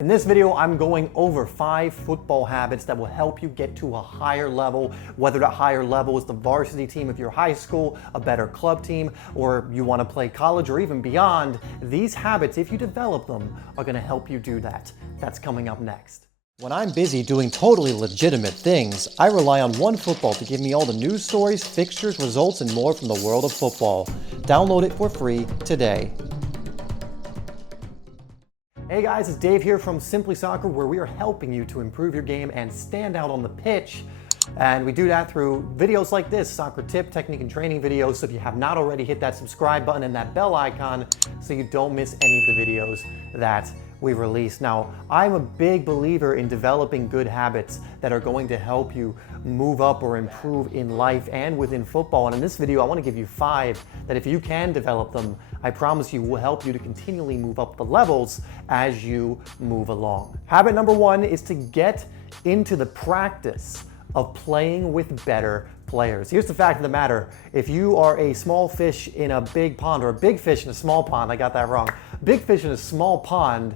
In this video, I'm going over 5 football habits that will help you get to a higher level, whether that higher level is the varsity team of your high school, a better club team, or you want to play college or even beyond. These habits, if you develop them, are going to help you do that. That's coming up next. When I'm busy doing totally legitimate things, I rely on OneFootball to give me all the news stories, fixtures, results, and more from the world of football. Download it for free today. Hey guys, it's Dave here from SimplySoccer, where we are helping you to improve your game and stand out on the pitch. And we do that through videos like this, soccer tip, technique, and training videos. So if you have not already, hit that subscribe button and that bell icon so you don't miss any of the videos that we release. Now, I'm a big believer in developing good habits that are going to help you move up or improve in life and within football. And in this video, I want to give you 5 that if you can develop them, I promise you will help you to continually move up the levels as you move along. Habit number 1 is to get into the practice of playing with better players. Here's the fact of the matter. If you are a small fish in a big pond, or a big fish in a small pond, I got that wrong. Big fish in a small pond,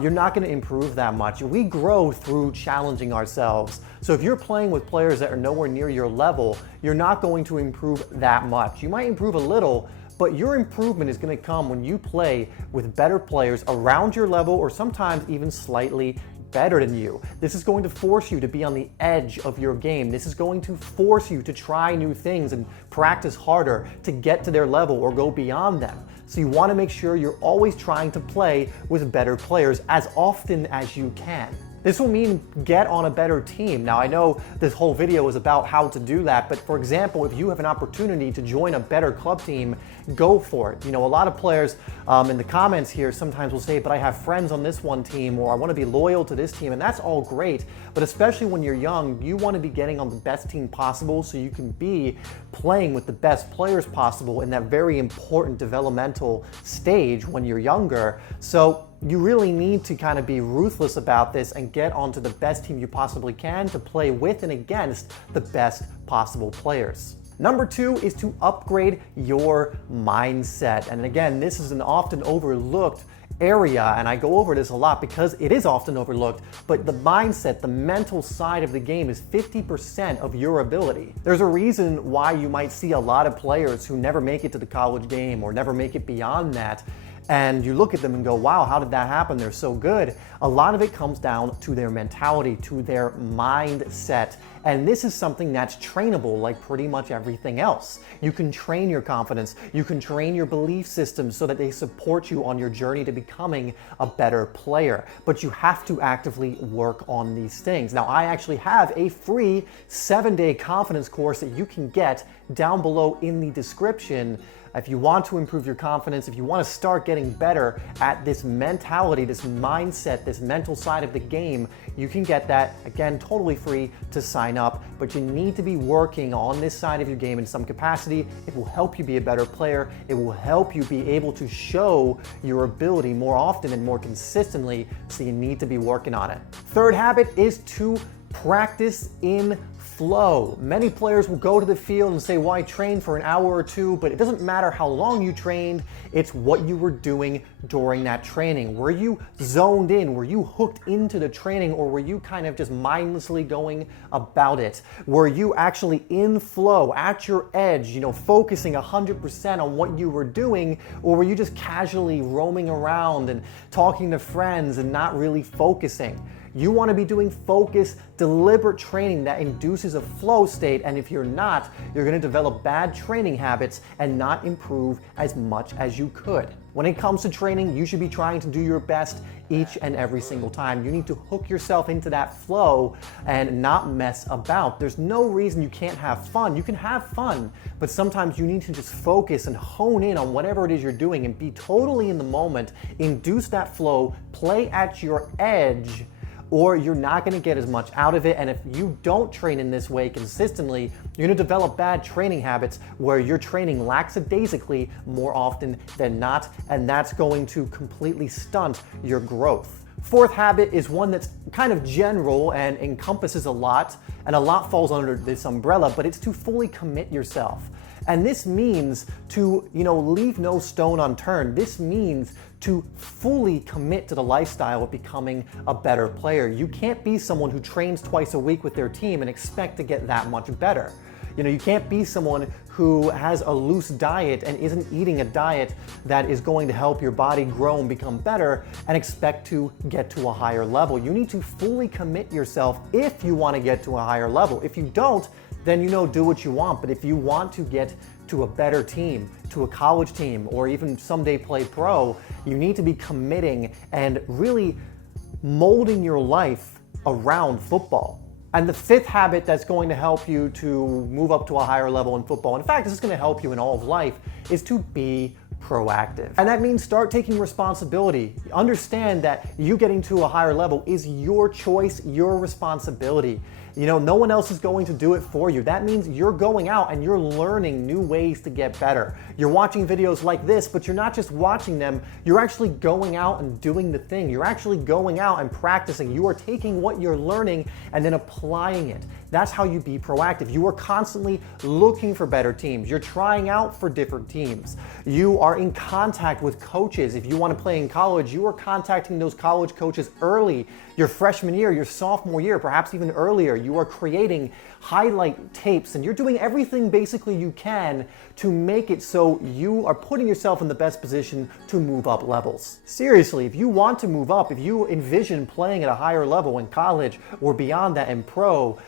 you're not going to improve that much. We grow through challenging ourselves. So if you're playing with players that are nowhere near your level, you're not going to improve that much. You might improve a little, but your improvement is going to come when you play with better players around your level, or sometimes even slightly better than you. This is going to force you to be on the edge of your game. This is going to force you to try new things and practice harder to get to their level or go beyond them. So you want to make sure you're always trying to play with better players as often as you can. This will mean get on a better team. Now, I know this whole video is about how to do that, but for example, if you have an opportunity to join a better club team, go for it. You know, a lot of players in the comments here sometimes will say, but I have friends on this one team, or I want to be loyal to this team, and that's all great. But especially when you're young, you want to be getting on the best team possible so you can be playing with the best players possible in that very important developmental stage when you're younger. So you really need to kind of be ruthless about this and get onto the best team you possibly can to play with and against the best possible players. Number 2 is to upgrade your mindset. And again, this is an often overlooked area, and I go over this a lot because it is often overlooked, but the mindset, the mental side of the game is 50% of your ability. There's a reason why you might see a lot of players who never make it to the college game or never make it beyond that. And you look at them and go, wow, how did that happen? They're so good. A lot of it comes down to their mentality, to their mindset. And this is something that's trainable like pretty much everything else. You can train your confidence. You can train your belief systems so that they support you on your journey to becoming a better player. But you have to actively work on these things. Now, I actually have a free 7-day confidence course that you can get down below in the description. If you want to improve your confidence, if you want to start getting better at this mentality, this mindset, this mental side of the game, you can get that, again, totally free to sign up. But you need to be working on this side of your game in some capacity. It will help you be a better player. It will help you be able to show your ability more often and more consistently, so you need to be working on it. Third habit is to practice in flow. Many players will go to the field and say, well, I trained for an hour or 2, but it doesn't matter how long you trained, it's what you were doing during that training. Were you zoned in? Were you hooked into the training, or were you kind of just mindlessly going about it? Were you actually in flow, at your edge, you know, focusing 100% on what you were doing, or were you just casually roaming around and talking to friends and not really focusing? You want to be doing focused, deliberate training that induces a flow state, and if you're not, you're going to develop bad training habits and not improve as much as you could. When it comes to training, you should be trying to do your best each and every single time. You need to hook yourself into that flow and not mess about. There's no reason you can't have fun. You can have fun, but sometimes you need to just focus and hone in on whatever it is you're doing and be totally in the moment, induce that flow, play at your edge, or you're not going to get as much out of it. And if you don't train in this way consistently, you're going to develop bad training habits where you're training lackadaisically more often than not, and that's going to completely stunt your growth. Fourth habit is one that's kind of general and encompasses a lot, and a lot falls under this umbrella, but it's to fully commit yourself. And this means to, leave no stone unturned. This means to fully commit to the lifestyle of becoming a better player. You can't be someone who trains twice a week with their team and expect to get that much better. You can't be someone who has a loose diet and isn't eating a diet that is going to help your body grow and become better and expect to get to a higher level. You need to fully commit yourself if you want to get to a higher level. If you don't, then do what you want. But if you want to get to a better team, to a college team, or even someday play pro, you need to be committing and really molding your life around football. And the fifth habit that's going to help you to move up to a higher level in football, in fact, this is going to help you in all of life, is to be proactive. And that means start taking responsibility. Understand that you getting to a higher level is your choice, your responsibility. No one else is going to do it for you. That means you're going out and you're learning new ways to get better. You're watching videos like this, but you're not just watching them, you're actually going out and doing the thing. You're actually going out and practicing. You are taking what you're learning and then applying it. That's how you be proactive. You are constantly looking for better teams. You're trying out for different teams. You are in contact with coaches. If you want to play in college, you are contacting those college coaches early, your freshman year, your sophomore year, perhaps even earlier. You are creating highlight tapes and you're doing everything basically you can to make it so you are putting yourself in the best position to move up levels. Seriously, if you want to move up, if you envision playing at a higher level in college or beyond that in pro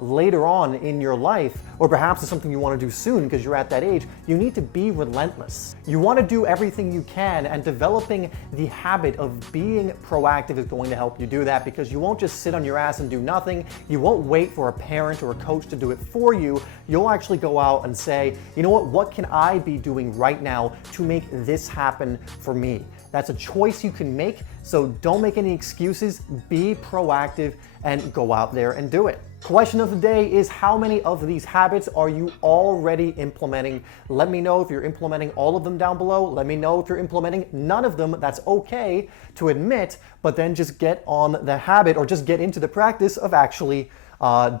later on in your life, or perhaps it's something you want to do soon because you're at that age, you need to be relentless. You want to do everything you can, and developing the habit of being proactive is going to help you do that, because you won't just sit on your ass and do nothing. You won't wait for a parent or a coach to do it for you. You'll actually go out and say, you know what can I be doing right now to make this happen for me? That's a choice you can make, so don't make any excuses. Be proactive and go out there and do it. Question of the day is, how many of these habits are you already implementing? Let me know if you're implementing all of them down below. Let me know if you're implementing none of them. That's okay to admit, but then just get on the habit, or just get into the practice of actually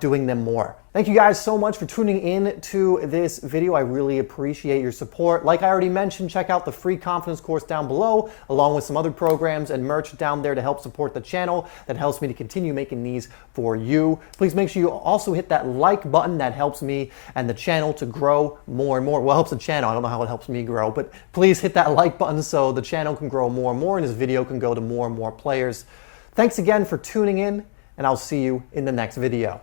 doing them more. Thank you guys so much for tuning in to this video. I really appreciate your support. Like I already mentioned, check out the free confidence course down below, along with some other programs and merch down there to help support the channel. That helps me to continue making these for you. Please make sure you also hit that like button. That helps me and the channel to grow more and more. Well, it helps the channel. I don't know how it helps me grow, but please hit that like button so the channel can grow more and more and this video can go to more and more players. Thanks again for tuning in, and I'll see you in the next video.